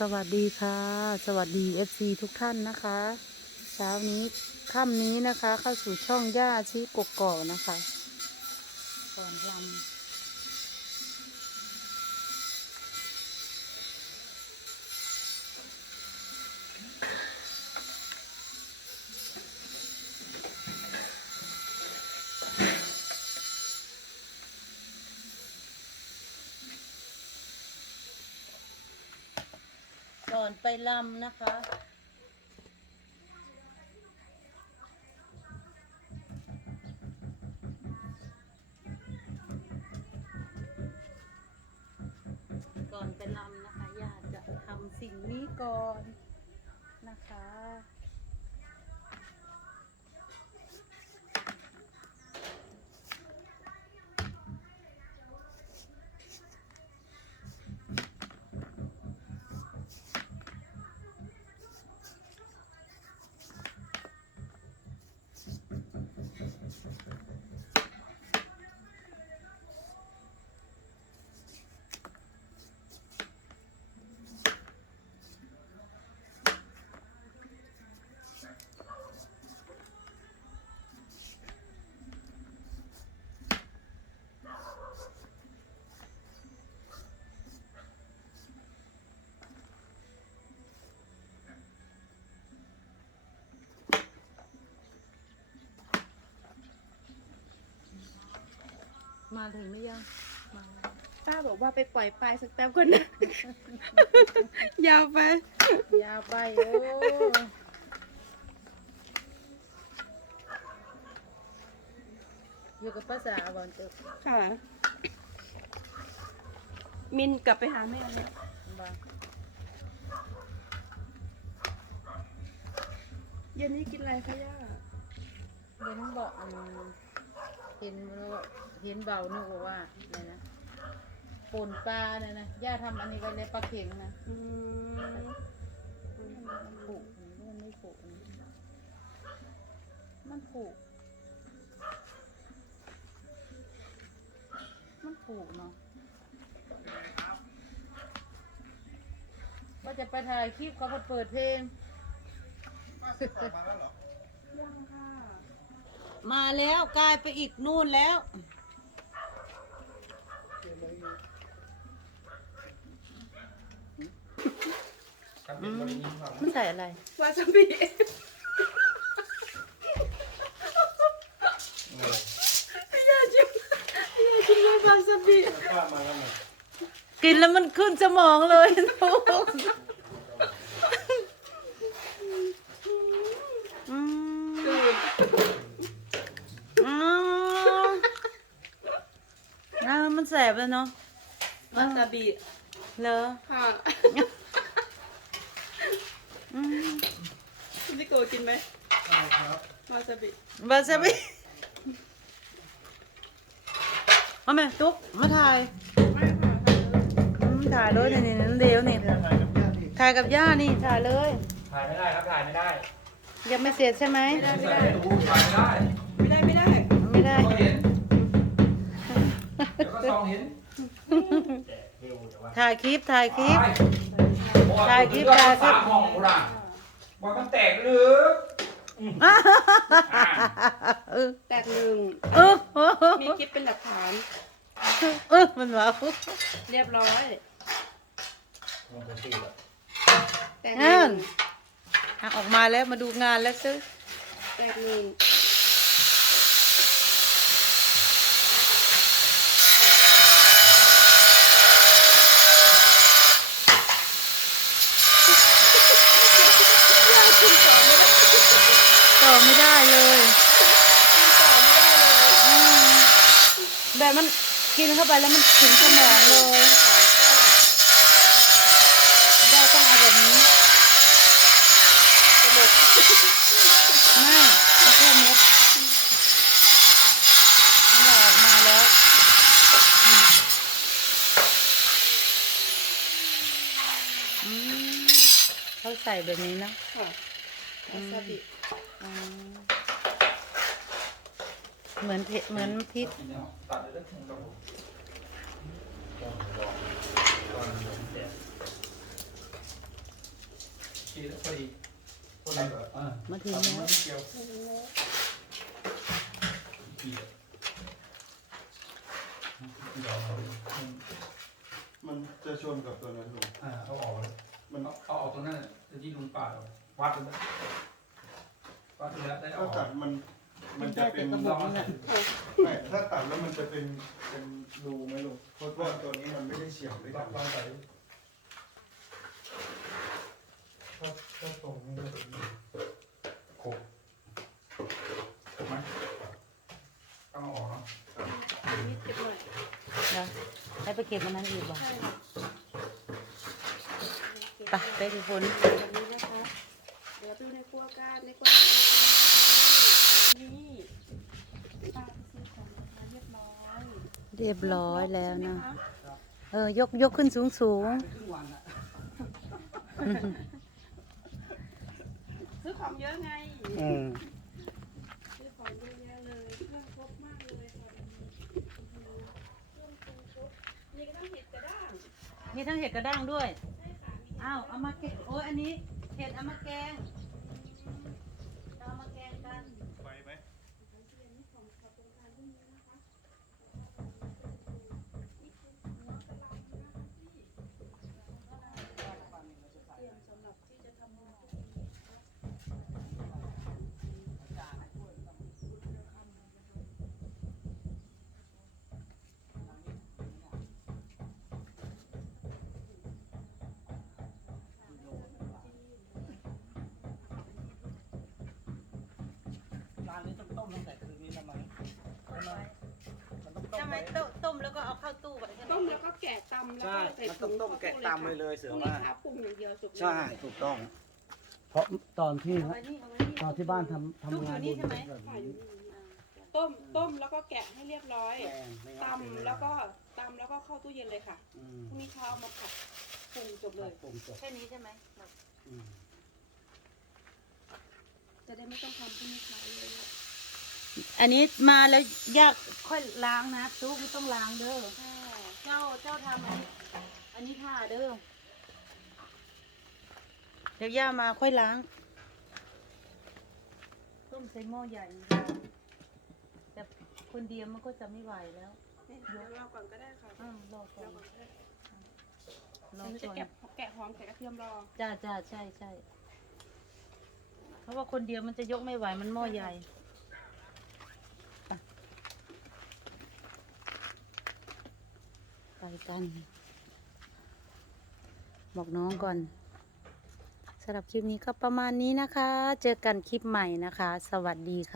สวัสดีค่ะ สวัสดี FC ทุกท่านนะคะ เช้านี้ค่ำนี้นะคะ เข้าสู่ช่องย่าชีกกอกนะคะก่อนลำ ก่อนไปลำนะคะ ก่อนไปลำนะคะย่าจะทำสิ่งนี้ก่อนนะคะ มาถึงหรือยังมาแล้วป้าบอกว่าไปปล่อยปลายสักแป๊บก่อนนะ ยาวไป ยาวไปโอ้อยู่กับภาษาบอลเจอค่ะ มินกลับไปหาแม่แล้วบ้างเย็นนี้กินอะไรคะย่าเห็นบอกอัน เห็นเห็นเบาหนูบอกว่าอะไรนะปนปลาเนี่ยนะย่าทำอันนี้ไว้ในปลาเข็งนะอืมมันผูกมันไม่ผูกมันผูกมันผูกเนาะก็จะไปถ่ายคลิปเขาเปิดเพลงมาแล้วหรอยังค่ะ มาแล้วกลายไปอีกนู่นแล้วมันใส่อะไร วาซาบิพี่ยาชิมพี่ยาชิมวาซาบิกินแล้วมันขึ้นสมองเลยลูกอืม ดู อืมอ่ามันแส บแล้วเนาะวาซาบิเหรอค่ะอืมคุณจิโกกินไหมวาซาบิวาซาบิเอาไหมตุ๊กมาถ่ายไม่ค่ะอืมถ่ายเลยนี่นี่นั่นเดียวนี่ถ่ายกับย่านี่ถ่ายเลย ถ่ายไม่ได้ครับถ่ายไม่ได้ยังไม่เสร็จใช่ไหมถ่ายไม่ได้ไม่ได้ไม่ได้ไม่ได้ไม่ได้ก็เห็นเดี๋ยวก็ซอง เห็นแจกเร็วแต่ว่าถ่ายคลิปถ่ายคลิป ถ่าถ่ายยคคลิลิปปถ่าถ่ายยคลิป สามห้องกูละว่ามันแตกหรือเออแตกหนึ่งเออเออมีคลิปเป็นหลักฐานเออมันว้าวเรียบร้อยแตกหนั่นึ่นงอะออกมาแล้วมาดูงานแล้วซึแตกหนึ่ง ต่อไม่ได้เลยอืม แบบมันกินเข้าไปแล้วมันถึงสมองเลยได้ต้องเอาแบบนี้ไม่เอาแค่เม็ดมันออกมาแล้ว อืมเขาใส่แบบนี้นะค่ะวาซาบิอืม เหมือนเทเหมือนพริกตัดเลยครับผมแล้วพอดีพอดีแบบอ่ามาถึงทำแล้วไม่เกี่ยวกี่เดี๋ยวเอามันมันจะชนกับตัวนั้นลุงอ่าเอาออกเลยมันเอาเอาออกตรงนั้นน่ะที่ลุงป่าดเอาวัดดูนะวัดดูแล้วได้เอาถ้าออตักดมัน มันจะเป็นเป็นแค่แต่กระบอกนั่นแหละไม่ถ้าตัดแล้วมันจะเป็นเป็นรูไหมลุงเพราะว่าตัวนี้มันไม่ได้เฉียวด้วยวากังนวางใส่ถ้าถ้าตรงนี้ก็จะมีโขกถูกไหมต้องเอาออกเนาะนิดเจ็บหน่อยนะให้ไปเก็บมันนั้นอีกบ่ใช่ค่ะไปไปทุกคนแบบนี้นะคะเดี๋ยวดูในครัวกันในครัวกันนี่ป้าไปซื้อของนะคะเรียบร้อย เรียบร้อยแล้วนะใช่ไหมคเออยกยกขึ้นสูงสูงครึ่งวันอะซื้อของเยอะไงอืมซื้อของเยอะแยะเลยเครื่องครบมากเลยค่ะเครื่องปรุงครบนี่ก็ต้องเห็ดกระด้างมีทั้งเห็ดกระด้างด้วยใช่ค่ะมีอ้าวเอามาเก็บโอ้ยอันนี้เห็ดเอามาแกงเอามาแกงกัน ไปไหม ร้านนี้ต้องต้มตั้งแต่คืนนี้แล้วมั้งมันต้องต้ม ทำไมไว้ต้มต้มแล้วก็เอาเข้าตู้ไว้ใช่ไหมต้มแล้วก็แกะตำแล้วใช่ก็ใส่มันถุต้องงต้มแกะตำเลยเลยเสือพรุ่งนี้ว่า ขาปรุงอย่างเดียวสุกเลยใช่ถูกต้อง เพราะตอนที่เอาไว้นี่เอาไว้นี่ ตอนที่บ้านทำลูกทำอยู่งานนี่ใช่ไหม แบบค่ะอยู่นี้นี่ต้มต้มแล้วก็แกะให้เรียบร้อยแกงไม่งั้นเป็นตำแล้วก็ตำแล้วก็เข้าตู้เย็นเลยค่ะอืมพรุ่งนี้เช้าเอามาผัดปรุงจบเลย ปรุงจบแค่นี้ใช่ไหม อืมจะได้ไม่ต้องทำพรุ่งนี้เช้าเลย อันนี้มาแล้วยากค่อยล้างนะตู้ไม่ต้องล้างเด้อค่ะเจ้าเจ้าทำอันนี้อันนี้ท่าเด้อเดี๋ยวย่ามาค่อยล้างต้มใส่หม้อใหญ่แต่คนเดียวมันก็จะไม่ไหวแล้วเนี่ยเดี๋ยวเราก่อนก็ได้ค่ะอ้าวรอก่อเรานก่อนก็ได้รอฉันจะก่อนแกะแกะหอมแกะกระเทียมรอจ้าจ้าใช่ใช่เพราะว่าคนเดียวมันจะยกไม่ไหวมันหม้อใหญ่ไป ไปกัน บอกน้องก่อนสำหรับคลิปนี้ก็ประมาณนี้นะคะ เจอกันคลิปใหม่นะคะ สวัสดีค่ะ